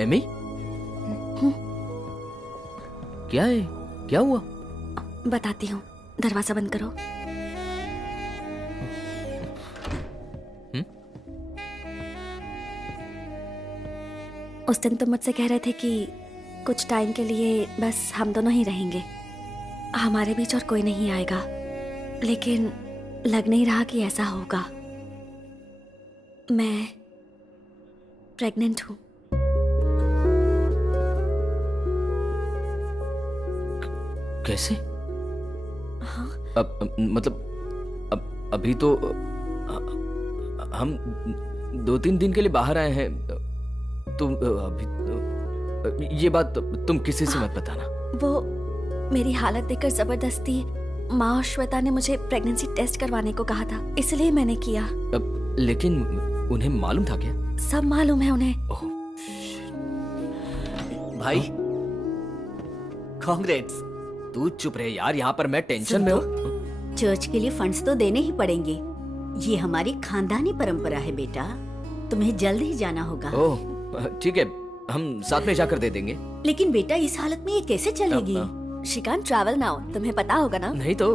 Amy, क्या है? क्या हुआ? बताती हूँ, दरवाजा बंद करो। उस दिन तुम मुझसे कह रहे थे कि कुछ टाइम के लिए बस हम दोनों ही रहेंगे, हमारे बीच और कोई नहीं आएगा, लेकिन लग नहीं रहा कि ऐसा होगा। मैं प्रेग्नेंट हूँ। कैसे? हाँ? मतलब अभी तो हम 2-3 दिन के लिए बाहर आए हैं, तुम अभी ये बात तुम किसी से मत बताना। वो मेरी हालत देखकर जबरदस्ती माँ और श्वेता ने मुझे प्रेगनेंसी टेस्ट करवाने को कहा था, इसलिए मैंने किया। लेकिन उन्हें मालूम था क्या? सब मालूम है उन्हें। भाई कांग्रेट्स। तू चुप रहे यार, यहाँ पर मैं टेंशन में हूँ। चर्च के लिए फंड्स तो देने ही पड़ेंगे, ये हमारी खानदानी परंपरा है बेटा, तुम्हें जल्द ही जाना होगा। ओह ठीक है, हम साथ में जाकर दे देंगे। लेकिन बेटा इस हालत में ये कैसे चलेगी? शी कैन ट्रैवल नाउ, तुम्हें पता होगा ना। नहीं तो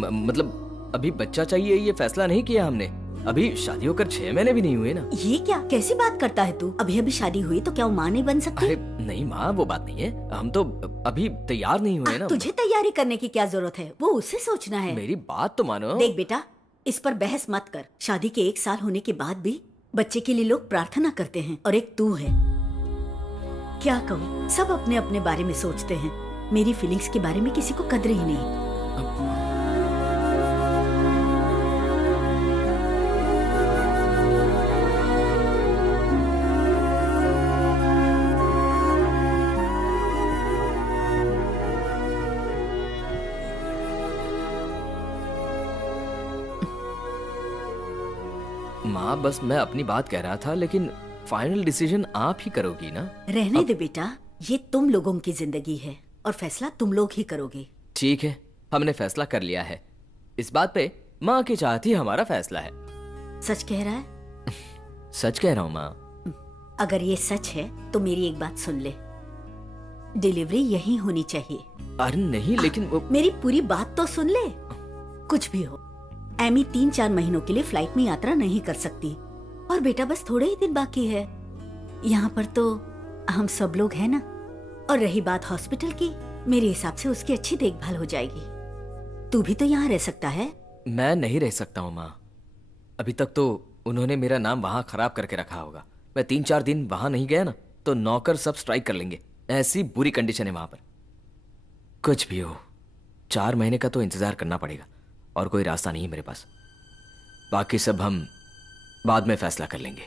मतलब अभी बच्चा चाहिए ये फैसला नहीं किया हमने, अभी शादी होकर 6 महीने भी नहीं हुए ना। ये क्या कैसी बात करता है तू? अभी अभी शादी हुई तो क्या वो माँ नहीं बन सकती? अरे नहीं माँ, वो बात नहीं है, हम तो अभी तैयार नहीं हुए ना। तुझे तैयारी करने की क्या जरूरत है, वो उसे सोचना है। मेरी बात तो मानो। देख बेटा, इस पर बहस मत कर। शादी के 1 साल होने के बाद भी बच्चे के लिए लोग प्रार्थना करते हैं, और एक तू है। क्या कहूँ, सब अपने अपने बारे में सोचते हैं, मेरी फीलिंग्स के बारे में किसी को कदर ही नहीं। माँ बस मैं अपनी बात कह रहा था, लेकिन फाइनल डिसीजन आप ही करोगी ना। रहने दे बेटा, ये तुम लोगों की जिंदगी है और फैसला तुम लोग ही करोगे। ठीक है, हमने फैसला कर लिया है, इस बात पे माँ की चाहत ही हमारा फैसला है। सच कह रहा है? सच कह रहा हूँ माँ। अगर ये सच है तो मेरी एक बात सुन ले, डिलीवरी यहीं होनी चाहिए। अरे नहीं, लेकिन मेरी पूरी बात तो सुन ले। कुछ भी हो, एमी 3-4 महीनों के लिए फ्लाइट में यात्रा नहीं कर सकती, और बेटा बस थोड़े ही दिन बाकी है। यहाँ पर तो हम सब लोग हैं ना। और रही बात हॉस्पिटल की, मेरे हिसाब से उसकी अच्छी देखभाल हो जाएगी। तू भी तो यहाँ रह सकता है। मैं नहीं रह सकता हूँ माँ, अभी तक तो उन्होंने मेरा नाम वहाँ खराब करके रखा होगा। मैं 3-4 दिन वहाँ नहीं गया ना तो नौकर सब स्ट्राइक कर लेंगे, ऐसी बुरी कंडीशन है वहाँ पर। कुछ भी हो, 4 महीने का तो इंतजार करना पड़ेगा, और कोई रास्ता नहीं है मेरे पास। बाकी सब हम बाद में फैसला कर लेंगे।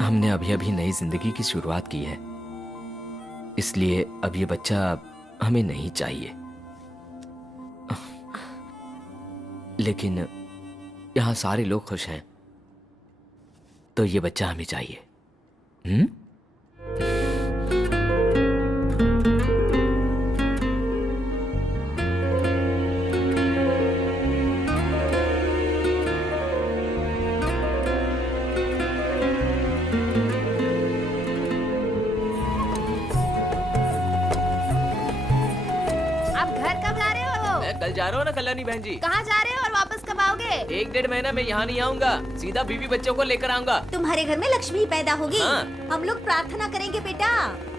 हमने अभी अभी नई जिंदगी की शुरुआत की है, इसलिए अब ये बच्चा हमें नहीं चाहिए। लेकिन यहाँ सारे लोग खुश हैं, तो ये बच्चा हमें चाहिए। कल जा रहा हूँ ना कल्याणी बहन जी। कहाँ जा रहे हो और वापस कब आओगे? 1-1.5 महीना मैं यहाँ नहीं आऊंगा, सीधा बीवी बच्चों को लेकर आऊंगा। तुम्हारे घर में लक्ष्मी पैदा होगी। हाँ। हम लोग प्रार्थना करेंगे बेटा,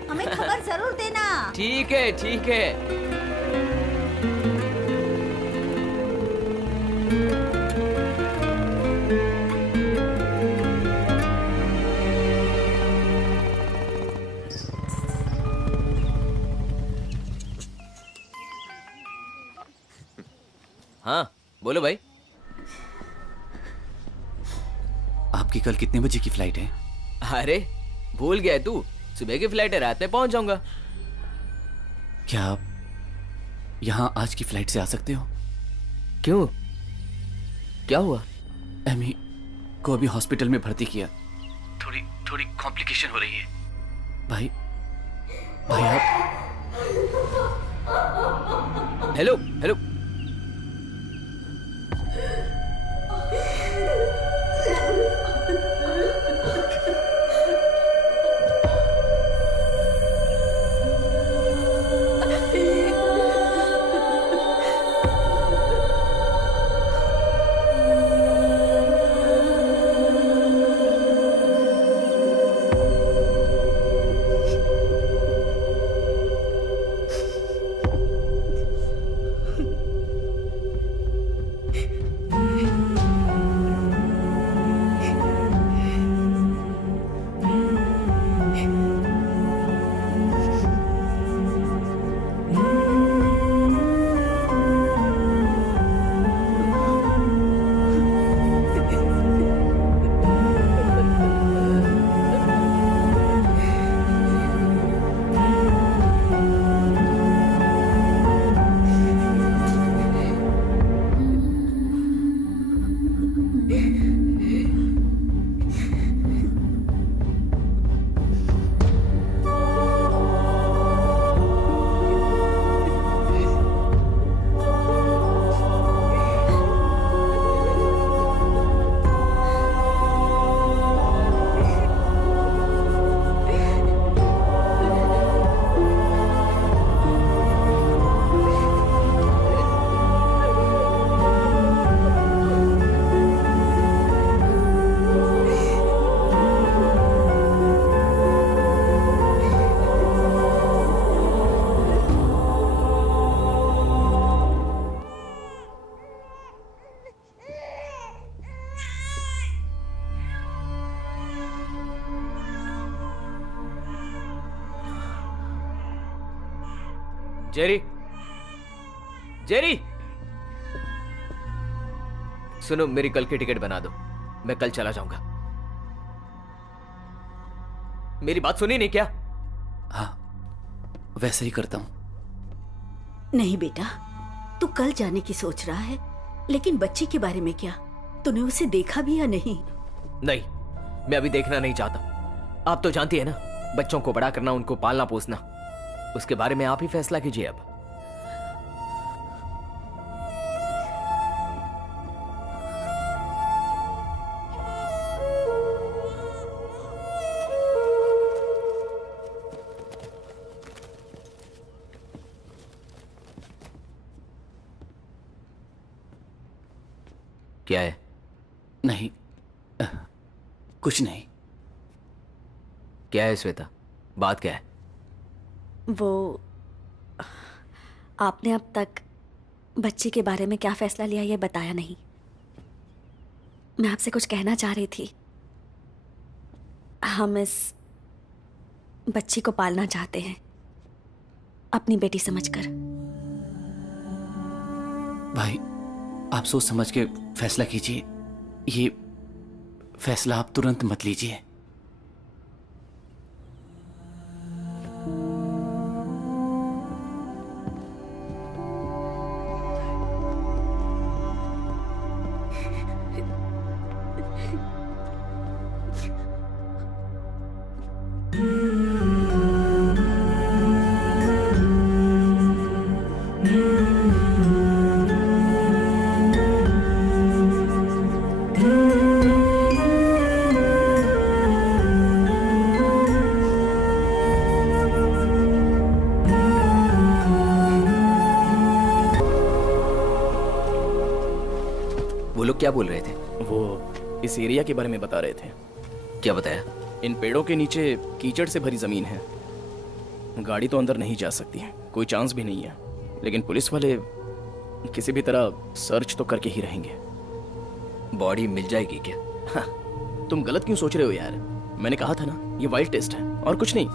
हमें खबर जरूर देना। ठीक है ठीक है। हाँ बोलो भाई। आपकी कल कितने बजे की फ्लाइट है? अरे भूल गया तू, सुबह की फ्लाइट है, रात में पहुंच जाऊंगा। क्या आप यहाँ आज की फ्लाइट से आ सकते हो? क्यों, क्या हुआ? एमी को अभी हॉस्पिटल में भर्ती किया, थोड़ी कॉम्प्लिकेशन हो रही है। भाई आप हेलो हेलो। जेरी, जेरी, सुनो, मेरी कल की टिकट बना दो, मैं कल चला जाऊंगा। मेरी बात सुनी नहीं क्या? हाँ, वैसे ही करता हूँ। नहीं बेटा, तू कल जाने की सोच रहा है, लेकिन बच्चे के बारे में क्या? तूने उसे देखा भी या नहीं? नहीं, मैं अभी देखना नहीं चाहता। आप तो जानती है ना, बच्चों को बड़ा करना, उनको पालना पोसना, उसके बारे में आप ही फैसला कीजिए अब। क्या है? नहीं, कुछ नहीं। क्या है श्वेता, बात क्या है? वो आपने अब तक बच्ची के बारे में क्या फैसला लिया ये बताया नहीं। मैं आपसे कुछ कहना चाह रही थी। हम इस बच्ची को पालना चाहते हैं, अपनी बेटी समझकर। भाई, आप सोच समझ के फैसला कीजिए। ये फैसला आप तुरंत मत लीजिए। वो लोग क्या बोल रहे थे? वो इस एरिया के बारे में बता रहे थे। क्या बताया? इन पेड़ों के नीचे कीचड़ से भरी जमीन है, गाड़ी तो अंदर नहीं जा सकती, कोई चांस भी नहीं है, लेकिन पुलिस वाले किसी भी तरह सर्च तो करके ही रहेंगे। बॉडी मिल जाएगी क्या? हाँ, तुम गलत क्यों सोच रहे हो यार? मैंने कहा था ना, ये वाइल्ड टेस्ट है और कुछ नहीं।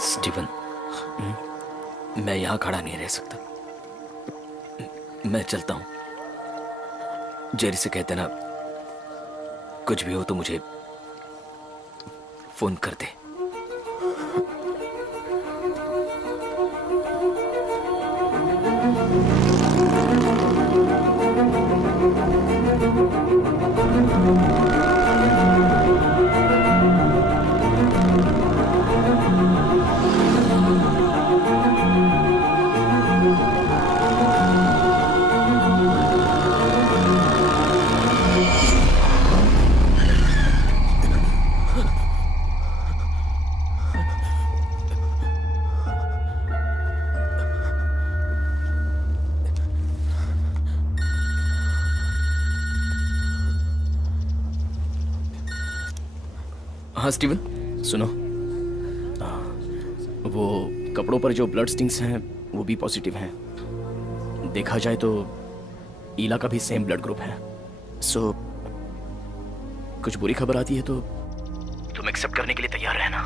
स्टीवन, मैं यहां खड़ा नहीं रह सकता, मैं चलता हूं। जेरी से कहते ना, कुछ भी हो तो मुझे फोन कर दे। हाँ स्टीवन, सुनो, वो कपड़ों पर जो ब्लड स्टिंग्स हैं वो भी पॉजिटिव हैं। देखा जाए तो ईला का भी सेम ब्लड ग्रुप है। सो कुछ बुरी खबर आती है तो तुम एक्सेप्ट करने के लिए तैयार रहना।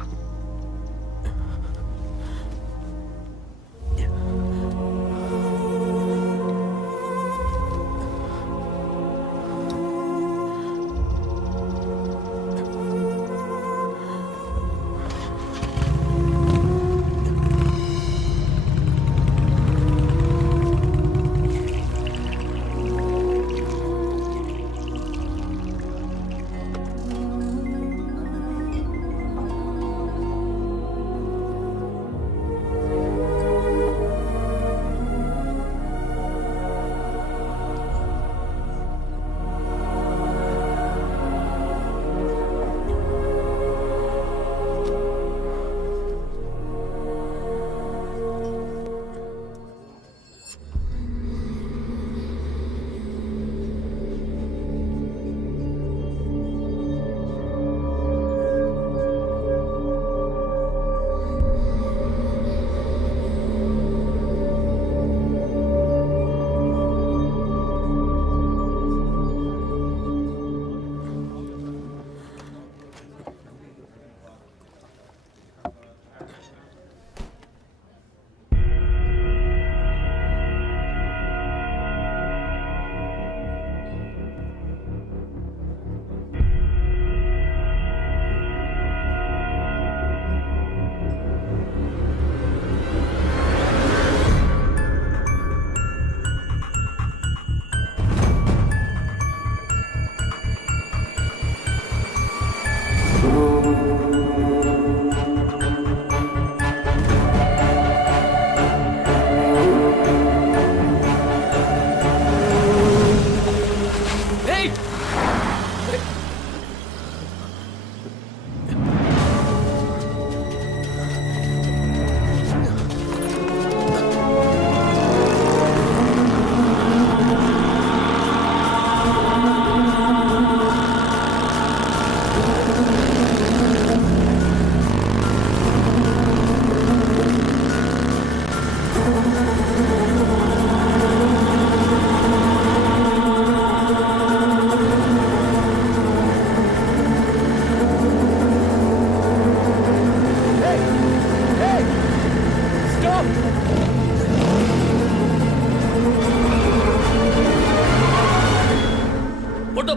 What the?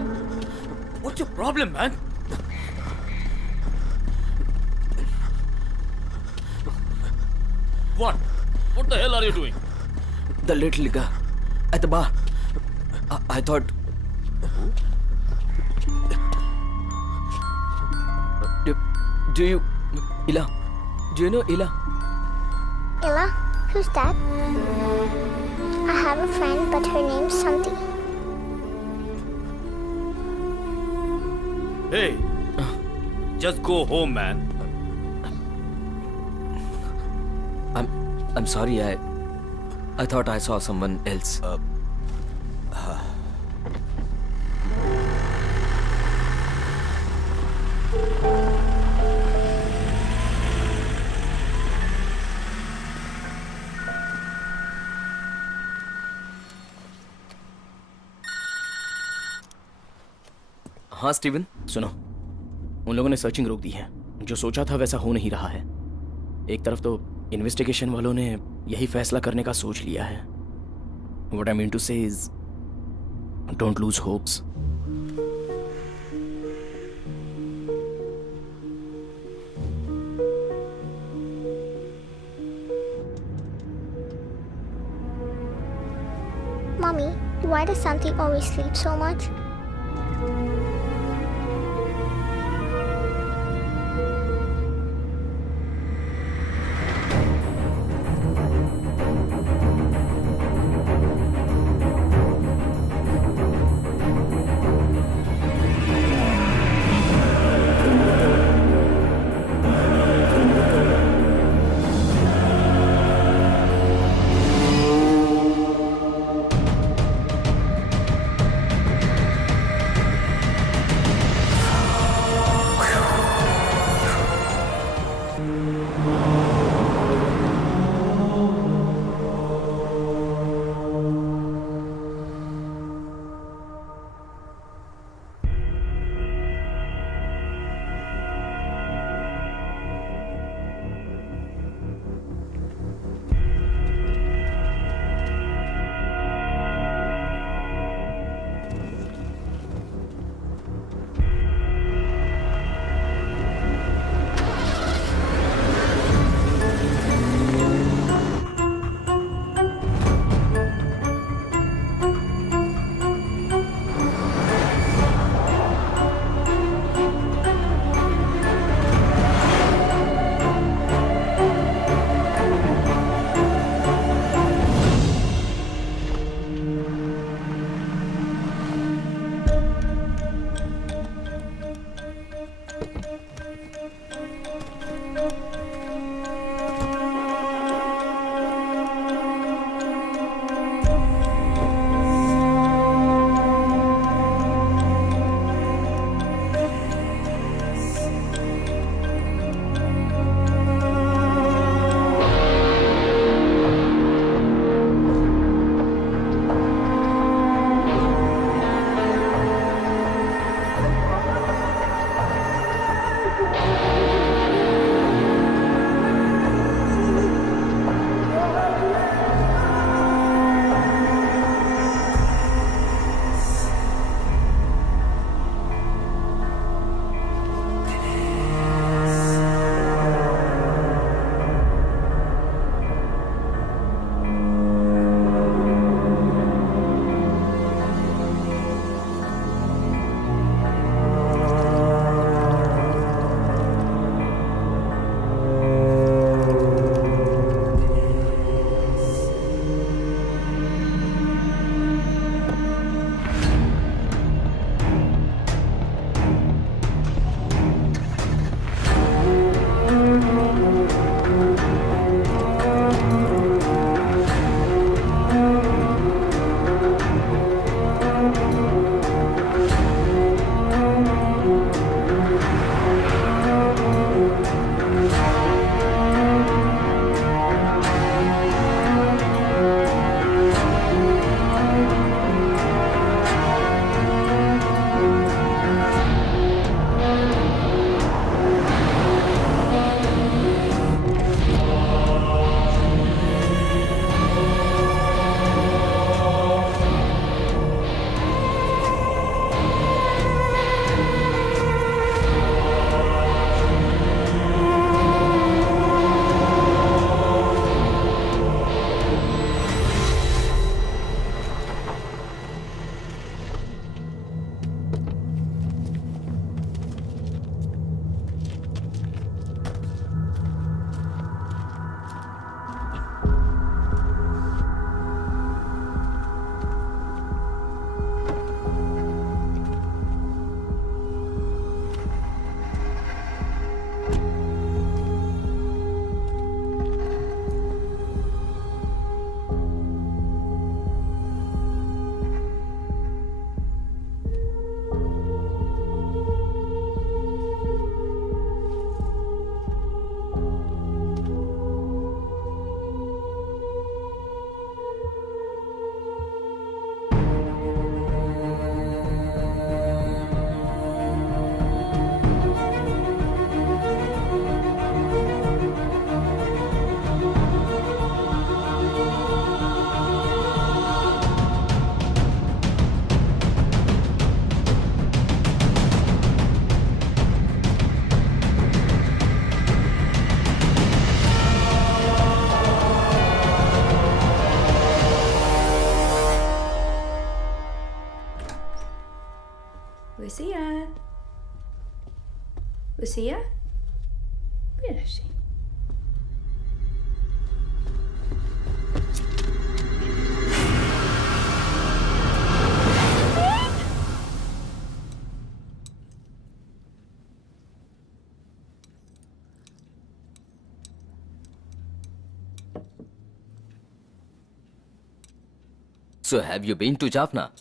What's your problem, man? What? What the hell are you doing? The little guy at the bar. I thought. Do you, Ila? Do you know Ila? Ella? Who's that? I have a friend, but her name's Santi. Hey, just go home, man. I'm sorry. I thought I saw someone else. हाँ Steven, सुनो, उन लोगों ने searching रोक दी है। जो सोचा था वैसा हो नहीं रहा है। एक तरफ तो इन्वेस्टिगेशन वालों ने यही फैसला करने का सोच लिया है। What I mean to say is, don't lose hopes. Mommy, why does Santi always sleep so much? Lucia? Lucia? Where is she? So have you been to Jaffna?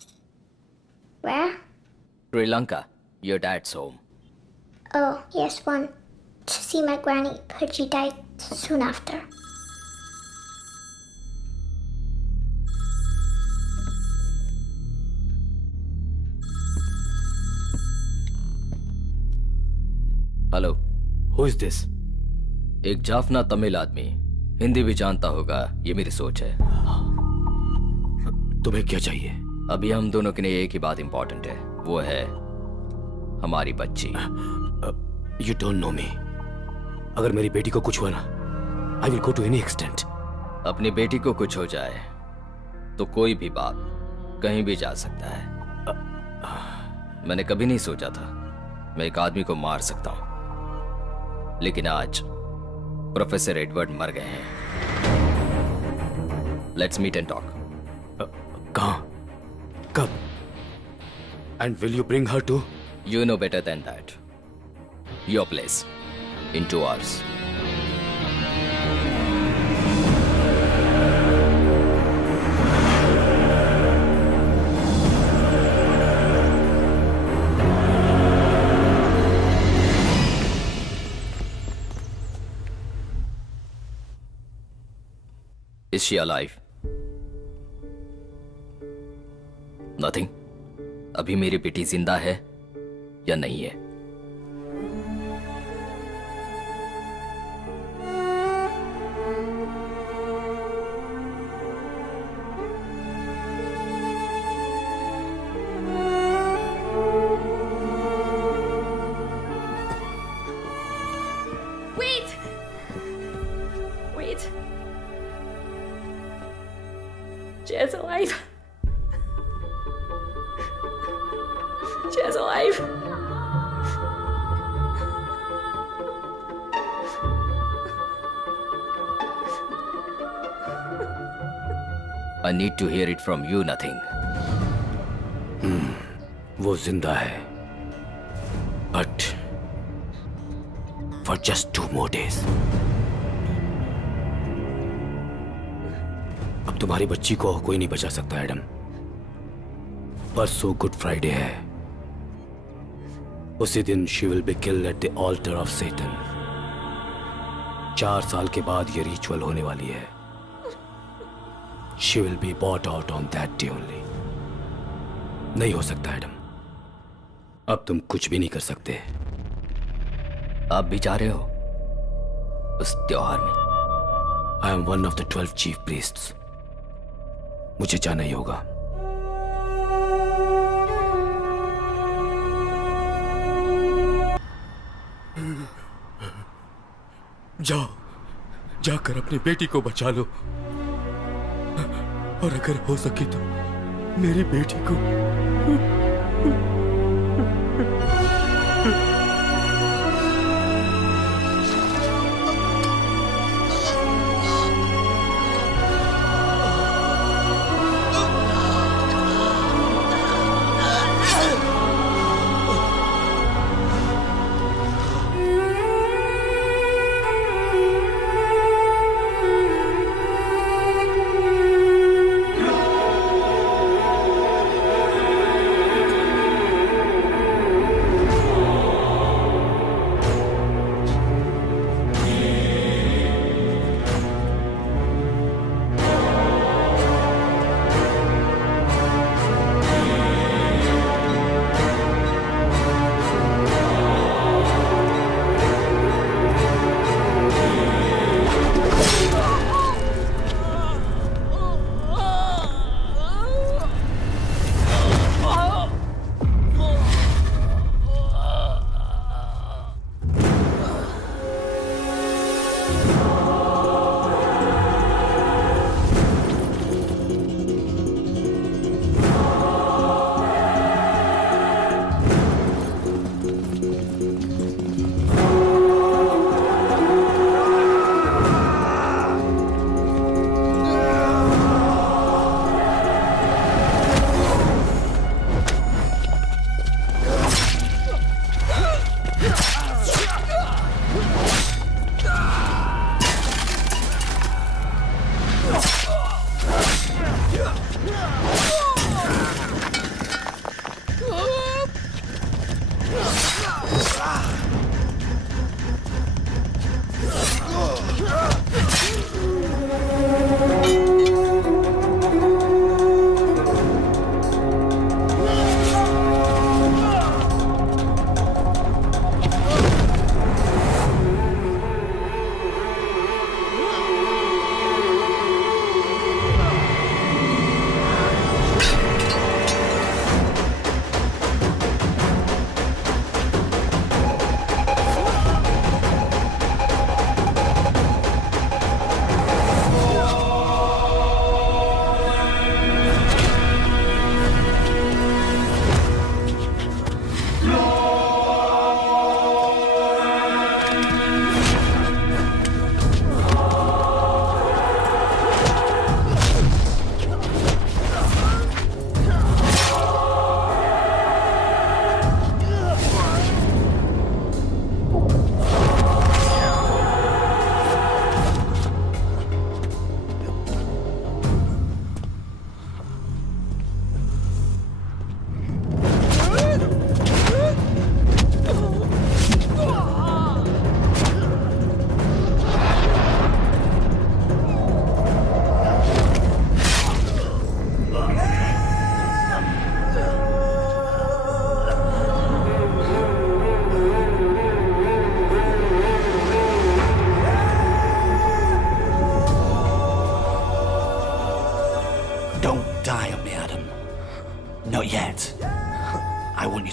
Where? Sri Lanka. Your dad's home. Oh, yes, one. To see my granny, but she died soon after. Hello, who is this? एक जाफना तमिल आदमी, हिंदी भी जानता होगा, ये मेरी सोच है। तुम्हें क्या चाहिए? अभी हम दोनों के लिए एक ही बात इंपॉर्टेंट है, वो है हमारी बच्ची। You don't know me. अगर मेरी बेटी को कुछ हुआ ना, I will go to any extent. अपनी बेटी को कुछ हो जाए तो कोई भी बाप कहीं भी जा सकता है। मैंने कभी नहीं सोचा था मैं एक आदमी को मार सकता हूं, लेकिन आज प्रोफेसर एडवर्ड मर गए हैं। Let's meet and talk. कहाँ? कब? And will you bring her too? You know better than that. Your place. In 2 hours. Is she alive? Nothing. अभी मेरी बेटी जिंदा है या नहीं है? Wait! Wait. Jazz alive. Jazz alive. I need to hear it from you, nothing. वो जिंदा है, but for just 2 more days. अब तुम्हारी बच्ची को कोई नहीं बचा सकता एडम। परसों गुड फ्राइडे है। उसी दिन she will be killed at the altar of Satan. 4 साल के बाद ये रिचुअल होने वाली है। She will be bought out on that day only. नहीं हो सकता एडम, अब तुम कुछ भी नहीं कर सकते। आप भी जा रहे हो उस त्योहार में? I am one of the 12 chief priests. मुझे जाना ही होगा। जाओ, जाकर अपनी बेटी को बचा लो, और अगर हो सके तो मेरी बेटी को।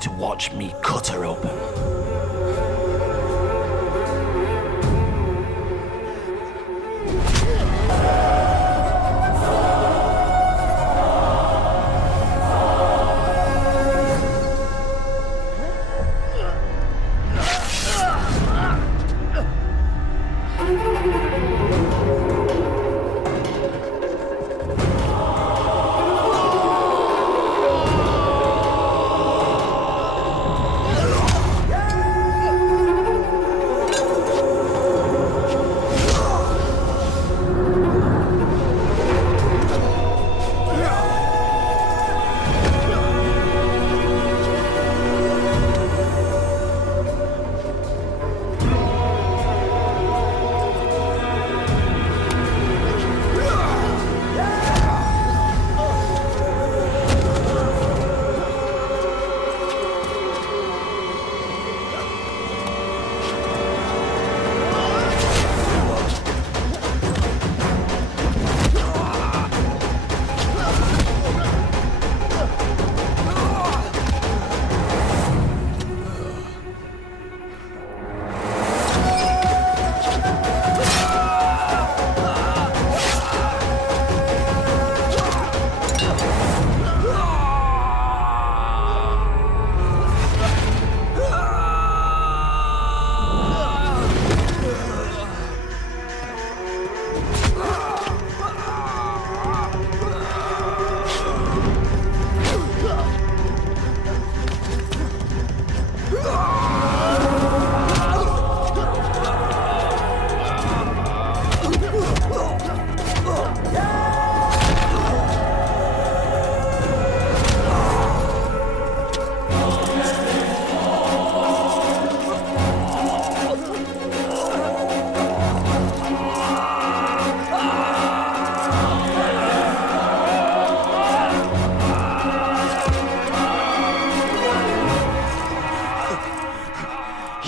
to watch me cut her open.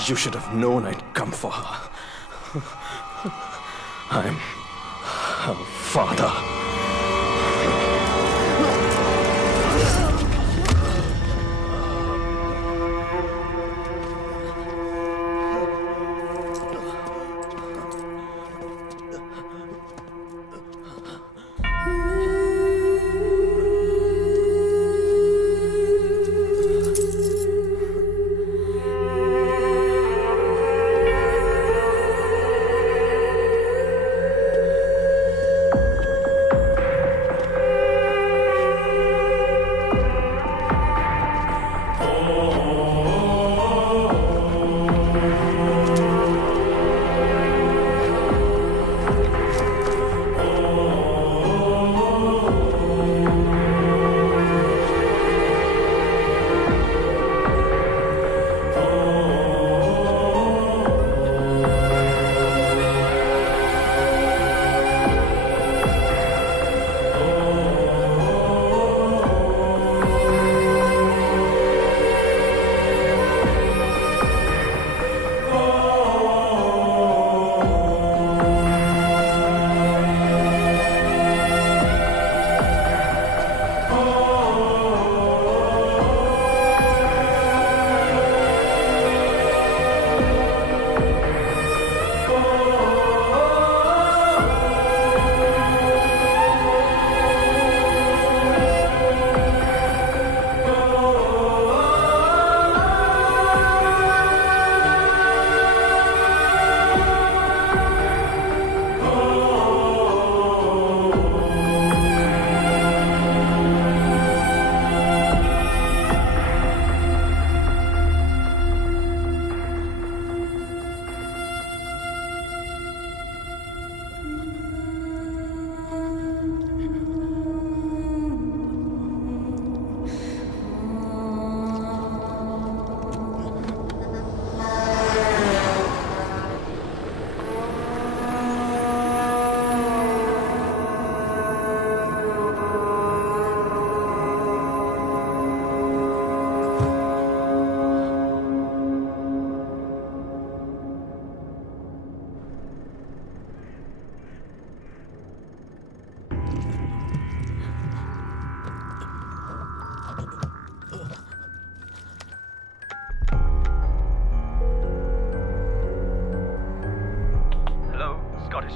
You should have known I'd come for her. I'm her father.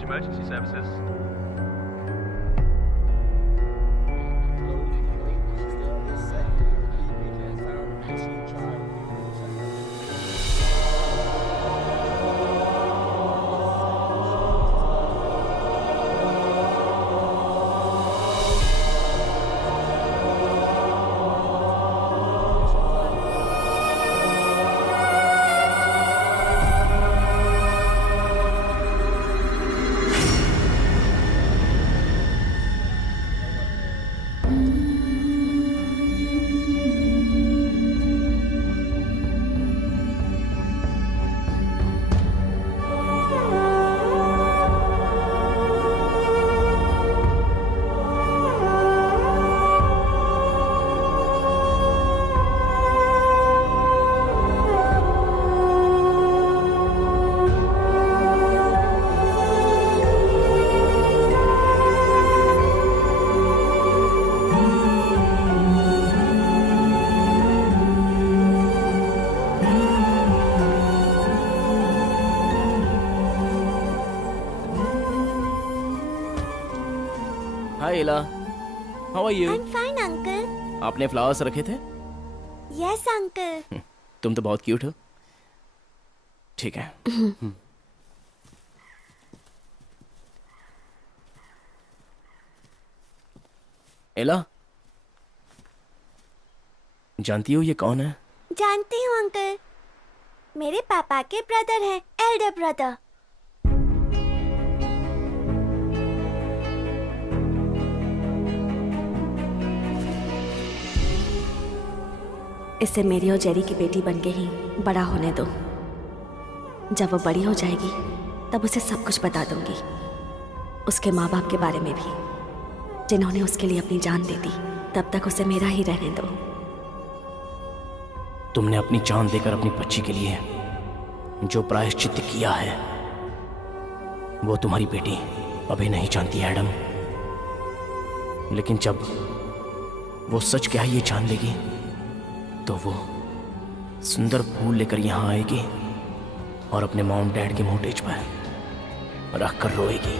emergency services. Hi Ila, how are you? I'm fine, uncle. आपने फ्लावर्स रखे थे? Yes, uncle. तुम तो बहुत क्यूट हो। ठीक है। एला, जानती हो ये कौन है? जानती हूँ अंकल, मेरे पापा के ब्रदर हैं, एल्डर ब्रदर। इसे मेरी और जेरी की बेटी बन के ही बड़ा होने दो। जब वो बड़ी हो जाएगी तब उसे सब कुछ बता दूंगी, उसके माँ बाप के बारे में भी, जिन्होंने उसके लिए अपनी जान दे दी। तब तक उसे मेरा ही रहने दो। तुमने अपनी जान देकर अपनी बच्ची के लिए जो प्रायश्चित किया है वो तुम्हारी बेटी अभी नहीं जानती एडम। लेकिन जब वो सच क्या है ये जान लेगी तो वो सुंदर फूल लेकर यहाँ आएगी और अपने मॉम डैड के मोटेज पर रख कर रोएगी।